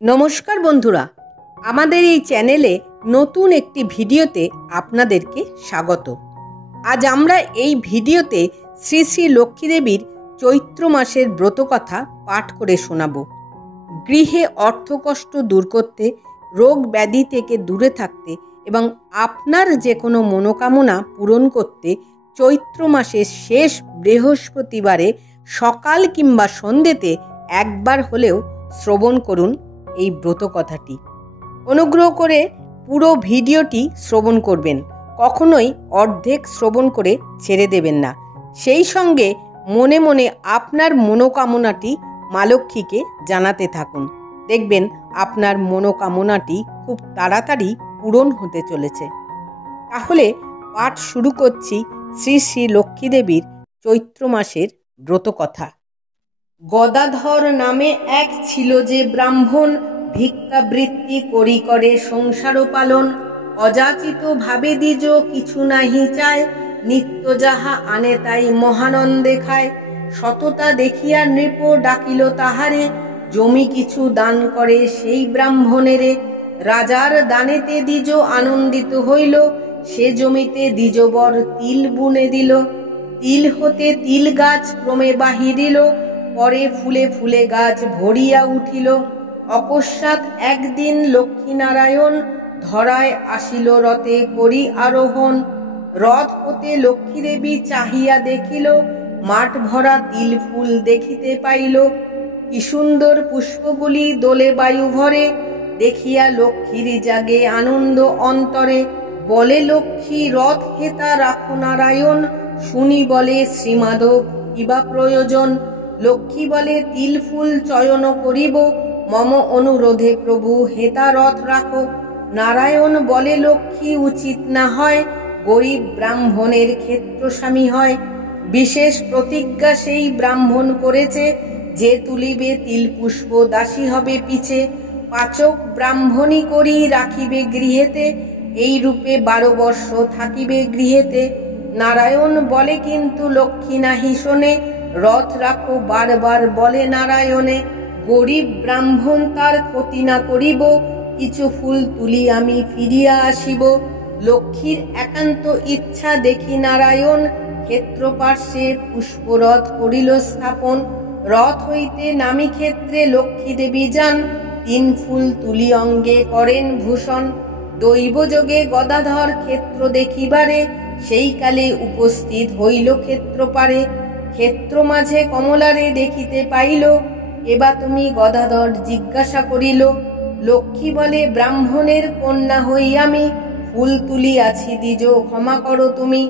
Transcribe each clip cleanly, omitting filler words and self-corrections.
নমস্কার বন্ধুরা, আমাদের এই চ্যানেলে নতুন একটি ভিডিওতে আপনাদেরকে স্বাগত। আজ আমরা এই ভিডিওতে শ্রী শ্রী লক্ষ্মী দেবীর চৈত্র মাসের ব্রতকথা পাঠ করে শোনাব। গৃহে অর্থকষ্ট দূর করতে, রোগ ব্যাধি থেকে দূরে থাকতে এবং আপনার যে কোনো মনোকামনা পূরণ করতে চৈত্র মাসের শেষ বৃহস্পতিবারে সকাল কিংবা সন্ধ্যেতে একবার হলেও শ্রবণ করুন এই ব্রত কথাটি। অনুগ্রহ করে পুরো ভিডিওটি শ্রবণ করবেন, কখনোই অর্ধেক শ্রবণ করে ছেড়ে দেবেন না। সেই সঙ্গে মনে মনে আপনার মনোকামনাটি মা লক্ষ্মীকে জানাতে থাকুন। দেখবেন আপনার মনোকামনাটি খুব তাড়াতাড়ি পূরণ হতে চলেছে। তাহলে পাঠ শুরু করছি শ্রী শ্রী লক্ষ্মী দেবীর চৈত্র মাসের ব্রতকথা। গদাধর নামে এক ছিল যে ব্রাহ্মণ, ভিক্ষাবৃত্তি করে সংসার পালন। অযাচিত ভাবে দ্বিজ কিছু নাহি চায়, নিত্য যাহা আনে তাই মহানন্দে খায়। সততা দেখিয়া নৃপ ডাকিল তাহারে, জমি কিছু দান করে সেই ব্রাহ্মণেরে। রাজার দানেতে দ্বিজ আনন্দিত হইল, সে জমিতে দ্বিজবর তিল বুনে দিল। তিল হতে তিল গাছ ক্রমে বাহিরিল, পরে ফুলে ফুলে গাছ ভরিয়া উঠিল। অকস্মাৎ একদিন লক্ষ্মীনারায়ণ ধরায় আসিল রথে করি আরোহণ। রথ হতে লক্ষ্মী দেবী চাহিয়া দেখিল, মাঠ ভরা তিল ফুল দেখিতে পাইল। কি সুন্দর পুষ্পগুলি দোলে বায়ু ভরে, দেখিয়া লক্ষ্মীর জাগে আনন্দ অন্তরে। বলে লক্ষ্মী, রথ হেতা রাখো নারায়ণ, শুনি বলে শ্রীমাধব কিবা প্রয়োজন। লক্ষ্মী বলে, তিল ফুল চয়ন করিব, মম অনুরোধে প্রভু হেতা রথ রাখো। নারায়ণ বলে, লক্ষ্মী উচিত না হয়, গরিব ব্রাহ্মণের ক্ষেত্রস্বামী হয়। বিশেষ প্রতিজ্ঞা সেই ব্রাহ্মণ করেছে, যে তুলিবে তিল পুষ্প দাসী হবে পিছে। পাচক ব্রাহ্মণী করি রাখিবে গৃহেতে, এই রূপে 12 বর্ষ থাকিবে গৃহেতে। নারায়ণ বলে, কিন্তু লক্ষ্মী নাহি শোনে, রথ রাখো বারবার বলে নারায়ণে। গরিব ব্রাহ্মণ তার ক্ষতি না করিব, কিছু ফুল তুলি আমি ফিরিয়া আসিব। লক্ষ্মীর একান্ত ইচ্ছা দেখি নারায়ণ, ক্ষেত্রপার্শ্বে পুষ্পরথ করিল স্থাপন। রথ হইতে নামি ক্ষেত্রে লক্ষ্মী দেবী যান, 3 ফুল তুলি অঙ্গে করেন ভূষণ। দৈবযোগে গদাধর ক্ষেত্র দেখিবারে, সেই কালে উপস্থিত হইল ক্ষেত্রপারে। ক্ষেত্র মাঝে কমলারে দেখিতে পাইল, এবা তুমি গদাধর জিজ্ঞাসা করিল। লক্ষ্মী বলে, ব্রাহ্মণের কন্যা হই আমি, ফুল তুলিয়াছি দ্বিজ ক্ষমা করো তুমি।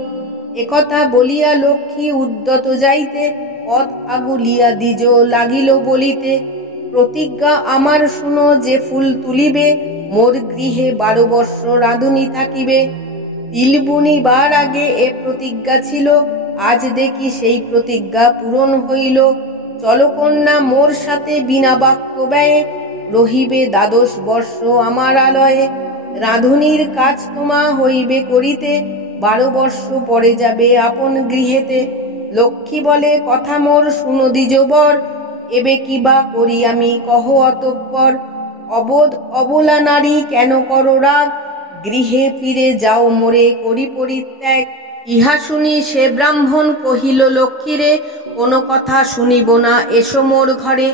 একথা বলিয়া লক্ষ্মী উদ্যত যাইতে, পথ আগুলিয়া দ্বিজ লাগিল বলিতে। প্রতিজ্ঞা আমার শুনো, যে ফুল তুলিবে, মোর গৃহে 12 বর্ষ রাঁধুনি থাকিবে। তিল বুনিবার আগে এ প্রতিজ্ঞা ছিল, আজ দেখি সেই প্রতিজ্ঞা পূরণ হইল। চলো কন্যা মোর সাথে বিনা বাক্য ব্যয়ে, রহিবে 12 বর্ষ আমার আলয়ে। রাঁধুনির কাজ তোমা হইবে করিতে, 12 বর্ষ পরে যাবে আপন গৃহেতে। লক্ষ্মী বলে, কথা মোর শুনো দ্বিজবর, এবে কিবা করি আমি কহ অতঃপর। অবোধ অবলা নারী কেন করো রাগ, গৃহে ফিরে যাও মোরে করি পরিত্যাগ। ইহা শুনি সে ব্রাহ্মণ কহিল লক্ষ্মীরে, কোনো কথা শুনিব না, এসো মোর ঘরে।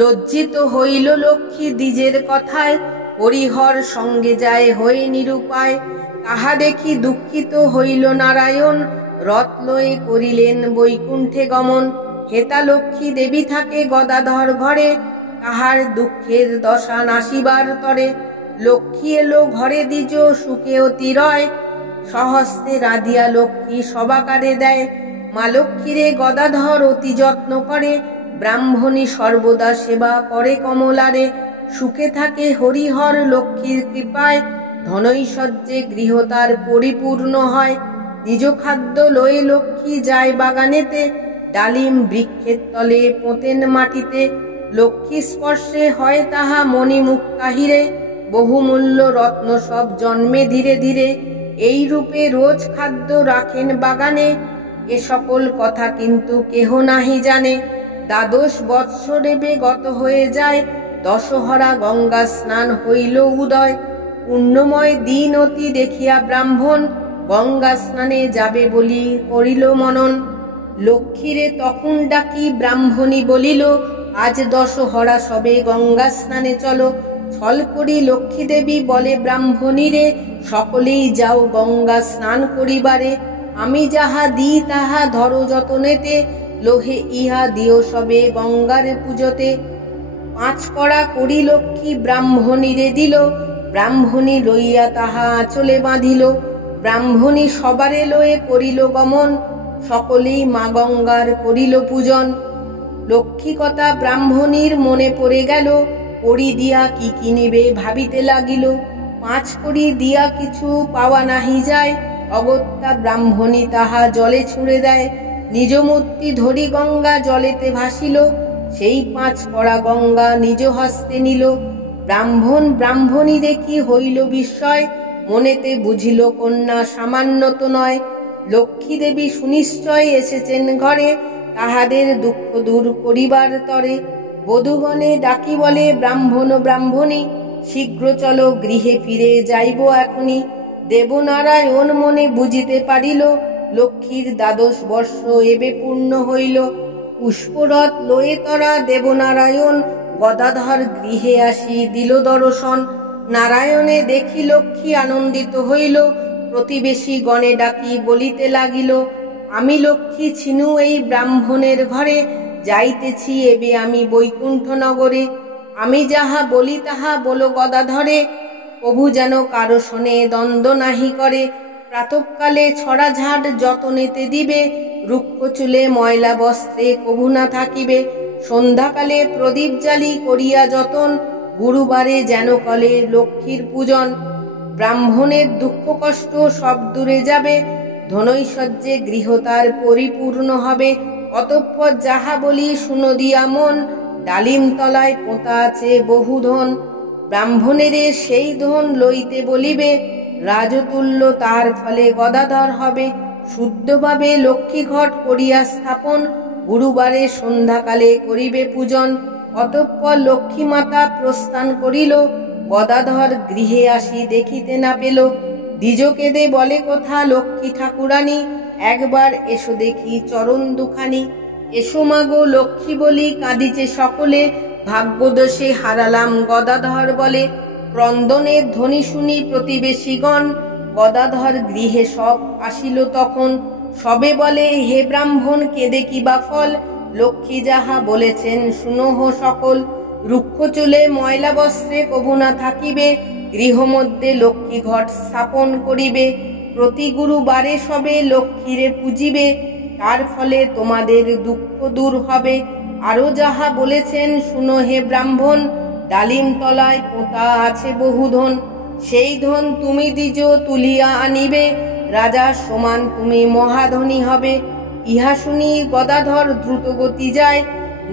লজ্জিত হইল লক্ষ্মী দ্বিজের কথায়, হরিহর সঙ্গে যায় হয়ে নিরুপায়। তাহা দেখি দুঃখিত হইল নারায়ণ, রথ লয়ে করিলেন বৈকুণ্ঠে গমন। হেতা লক্ষ্মী দেবী থাকে গদাধর ঘরে, তাহার দুঃখের দশা নাসিবার তরে। লক্ষ্মী এলো ঘরে দ্বিজ সুখে অতিরয়, সহস্তে রাধিয়া লক্ষ্মী সবাকারে দেয়। মা লক্ষ্মীরে গদাধর অতি যত্ন করে, ব্রাহ্মণী সর্বদা সেবা করে কমলারে। সুখে থাকে হরিহর লক্ষ্মীর কৃপায়, ধনৈশ্বর্যে গৃহ তার পরিপূর্ণ হয়। নিজ খাদ্য লয়ে লক্ষ্মী যায় বাগানেতে, ডালিম বৃক্ষের তলে পোঁতেন মাটিতে। লক্ষ্মী স্পর্শে হয় তাহা মণিমুক্তা হিরে, বহুমূল্য রত্ন সব জন্মে ধীরে ধীরে। এই রূপে রোজ খাদ্য রাখেন বাগানে, এ সকল কথা কিন্তু কেহ নাহি জানে। 12 বৎসরেবে গত হয়ে যায়, দশহরা গঙ্গা স্নান হইল উদয়। পুণ্যময় দিন অতি দেখিয়া ব্রাহ্মণ গঙ্গা স্নানে যাবে বলি করিল মনন। লক্ষ্মীরে তখন ডাকি ব্রাহ্মণী বলিল, আজ দশহরা সবে গঙ্গা স্নানে চলো। ছল করি লক্ষ্মী দেবী বলে ব্রাহ্মণীরে, সকলেই যাও গঙ্গা স্নান করিবারে। আমি যাহা দিই তাহা ধরো যতনেতে, লোহে ইহা দিও সবে গঙ্গার পুজোতে। 5 কড়া করি লক্ষ্মী ব্রাহ্মণীরে দিল, ব্রাহ্মণী লইয়া তাহা আঁচলে বাঁধিল। ব্রাহ্মণী সবারে লয়ে করিল গমন, সকলেই মা গঙ্গার করিল পূজন। লক্ষ্মী কথা ব্রাহ্মণীর মনে পড়ে গেল, কড়ি দিয়া কি কিনিবে ভাবিতে লাগিল। 5 কড়ি দিয়া কিছু পাওয়া নাহি যায়, অগত্যা ব্রাহ্মণী তাহা জলে ছুঁড়ে দেয়। নিজ মূর্তি ধরি গঙ্গা জলেতে ভাসিল, সেই 5 কড়া গঙ্গা নিজ হস্তে নিল। ব্রাহ্মণ ব্রাহ্মণী দেখি হইল বিস্ময়, মনেতে বুঝিল কন্যা সামান্য তো নয়। লক্ষ্মী দেবী সুনিশ্চয় এসেছেন ঘরে, তাহাদের দুঃখ দূর করিবার তরে। বধূগণে ডাকি বলে ব্রাহ্মণ ও ব্রাহ্মণী, শীঘ্র চলো গৃহে ফিরে যাইব এখনই। দেবনারায়ণ মনে বুঝিতে পারিল, লক্ষ্মীর 12 বর্ষ এবে পূর্ণ হইল। পুষ্পরথ লয়ে তরা দেবনারায়ণ, গদাধর গৃহে আসি দিল দর্শন। নারায়ণে দেখি লক্ষ্মী আনন্দিত হইল, প্রতিবেশী গণে ডাকি বলিতে লাগিল, আমি লক্ষ্মী ছিনু এই ব্রাহ্মণের ঘরে, যাইতেছি এবে আমি বৈকুণ্ঠ নগরে। আমি যাহা বলি তাহা বলো গদাধরে, প্রভু যেন কারো শোনে দ্বন্দ্ব নাহি করে। প্রাতঃকালে ছড়া ঝাড় যতনেতে দিবে, রুক্ষ চুলে ময়লা বস্ত্রে কভু না থাকিবে। সন্ধ্যাকালে প্রদীপ জালি করিয়া যতন, গুরুবারে যেন কলে লক্ষ্মীর পূজন। ব্রাহ্মণের দুঃখ কষ্ট সব দূরে যাবে, ধনৈশ্বর্যে গৃহ তার পরিপূর্ণ হবে। অতঃপর যাহা বলি শুনো দিয়া মন, ডালিম তলায় পোঁতা আছে বহু ধন। ব্রাহ্মণেরে সেই ধন লইতে বলিবে, রাজতুল্য তার ফলে গদাধর হবে। শুদ্ধভাবে লক্ষ্মী ঘট করিয়া স্থাপন, গুরুবারে সন্ধ্যাকালে করিবে পূজন। অতঃপর লক্ষ্মী মাতা প্রস্থান করিল, গদাধর গৃহে আসি দেখিতে না পেল। দ্বিজ কেঁদে বলে কথা লক্ষ্মী ঠাকুরানী, একবার এসো দেখি চরণ দুখানি। এসো মাগো লক্ষ্মী বলি কাঁদিছে সকলে, ভাগ্যদোষে হারালাম গদাধর বলে। ক্রন্দনের ধ্বনি শুনি প্রতিবেশীগণ, গদাধর গৃহে সব আসিল তখন। সবে বলে, হে ব্রাহ্মণ কেঁদে কি বা ফল, লক্ষ্মী যাহা বলেছেন শুনোহ সকল। রুক্ষ চুলে ময়লা বস্ত্রে কভু না থাকিবে, গৃহমধ্যে লক্ষ্মী ঘট স্থাপন করিবে। প্রতি গুরুবারে সবে লক্ষ্মীরে পূজিবে, তার ফলে তোমাদের দুঃখ দূর হবে। আরো যাহা বলেছেন শুনো হে ব্রাহ্মণ, ডালিম তলায় পোঁতা আছে বহু ধন। সেই ধন তুমি দ্বিজ তুলিয়া আনিবে, রাজার সমান তুমি মহাধনী হবে। ইহা শুনি গদাধর দ্রুত গতি যায়,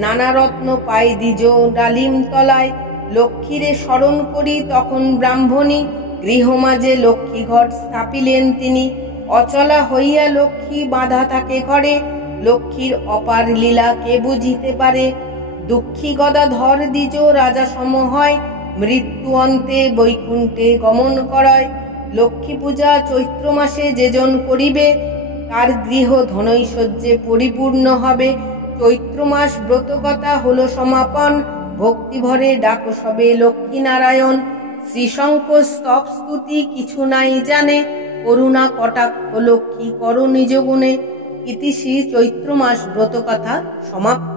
নানা রত্ন পাই দ্বিজ ডালিম তলায়। লক্ষ্মীরে স্মরণ করি তখন ব্রাহ্মণী, গৃহ মাঝে লক্ষ্মী ঘট স্থাপিলেন তিনি। অচলা হইয়া লক্ষ্মী বাঁধা থাকে ঘরে, লক্ষ্মীর অপার লীলা কে বুঝিতে পারে। দুঃখী গদাধর দ্বিজ রাজা সম হয়, মৃত্যু অন্তে বৈকুণ্ঠে গমন করায়। লক্ষ্মী পূজা চৈত্র মাসে যেজন করিবে, তার গৃহ ধনৈশ্বর্যে পরিপূর্ণ হবে। চৈত্র মাস ব্রতকথা হলো সমাপন, ভক্তিভরে ডাকো সবে লক্ষ্মী নারায়ণ। শ্রীশঙ্কর স্তব স্তুতি কিছু নাই জানে, করুণা কটাক্ষ লক্ষ্মী করো নিজ গুণে। ইতি শ্রী চৈত্র মাস ব্রতকথা সমাপ্ত।